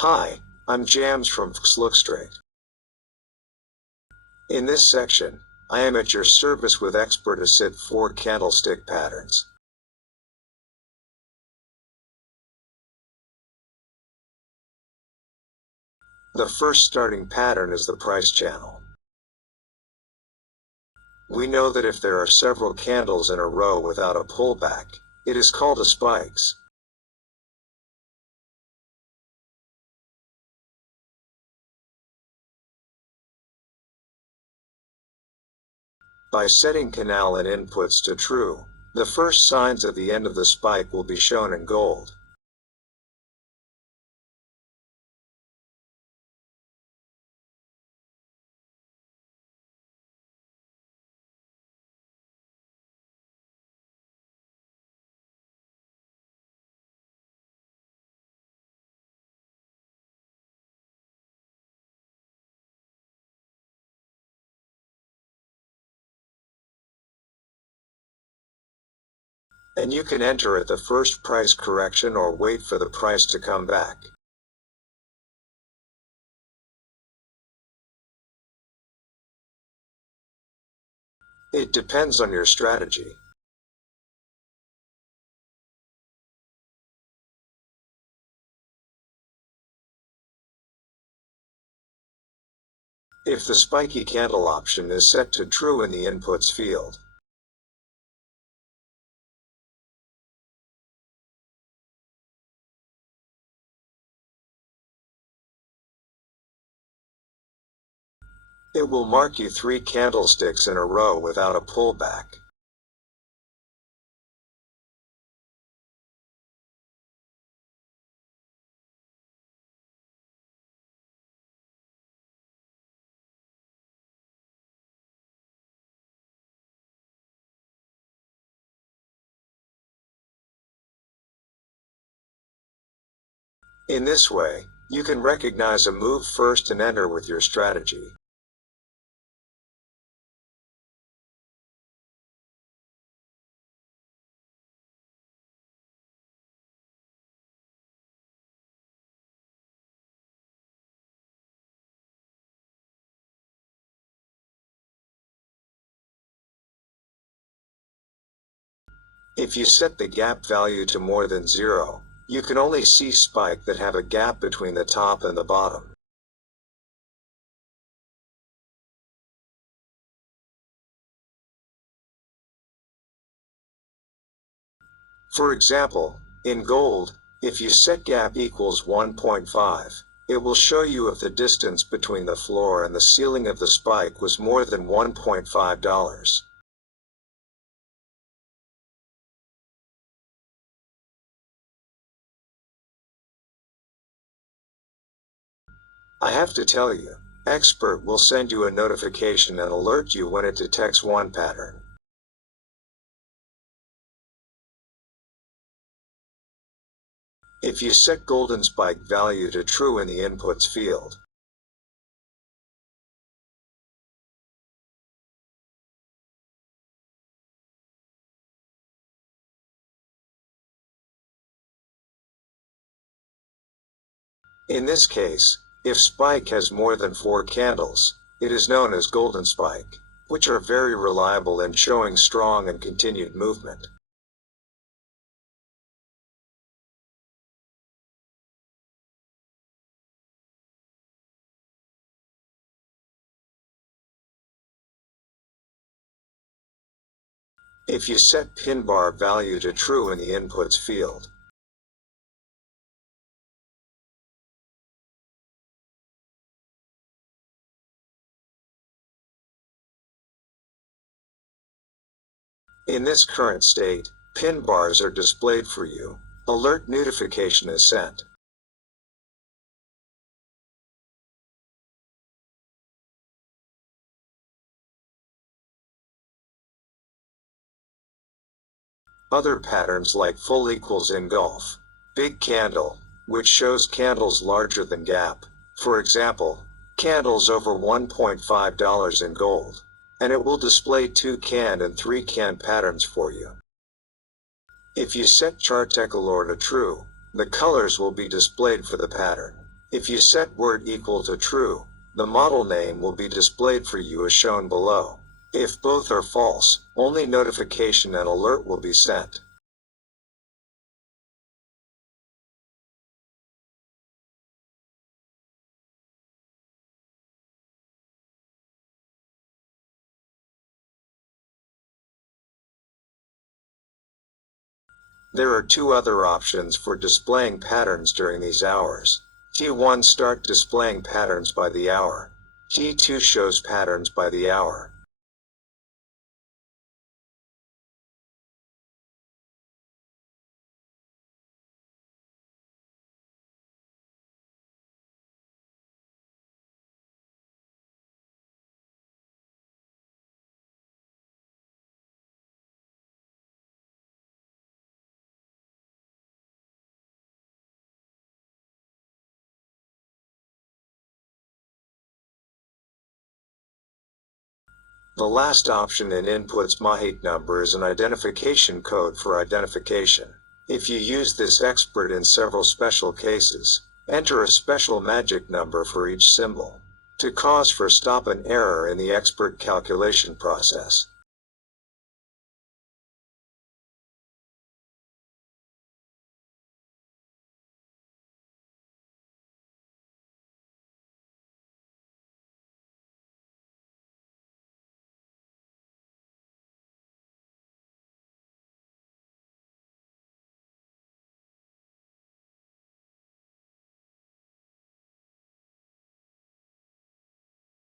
Hi, I'm Jams from Look Straight. In this section, I am at your service with expert assist 4 candlestick patterns. The first starting pattern is the price channel. We know that if there are several candles in a row without a pullback, it is called a spikes. By setting Candel and inputs to true, the first signs of the end of the spike will be shown in gold. And you can enter at the first price correction or wait for the price to come back. It depends on your strategy. If the spiky candle option is set to true in the inputs field, it will mark you 3 candlesticks in a row without a pullback. In this way, you can recognize a move first and enter with your strategy. If you set the gap value to more than 0, you can only see spikes that have a gap between the top and the bottom. For example, in gold, if you set gap equals 1.5, it will show you if the distance between the floor and the ceiling of the spike was more than $1.5. I have to tell you, Expert will send you a notification and alert you when it detects one pattern. If you set golden spike value to true in the inputs field, in this case, if spike has more than 4 candles, it is known as golden spike, which are very reliable in showing strong and continued movement. If you set pin bar value to true in the inputs field, in this current state, pin bars are displayed for you. Alert notification is sent. Other patterns like full equals engulf, big candle, which shows candles larger than gap, for example, candles over $1.5 in gold, and it will display 2 can and 3 can patterns for you. If you set chart color to true, the colors will be displayed for the pattern. If you set word equal to true, the model name will be displayed for you as shown below. If both are false, only notification and alert will be sent. There are two other options for displaying patterns during these hours. T1 start displaying patterns by the hour. T2 shows patterns by the hour. The last option in input's Mahit number is an identification code for identification. If you use this expert in several special cases, enter a special magic number for each symbol to cause for stop an error in the expert calculation process.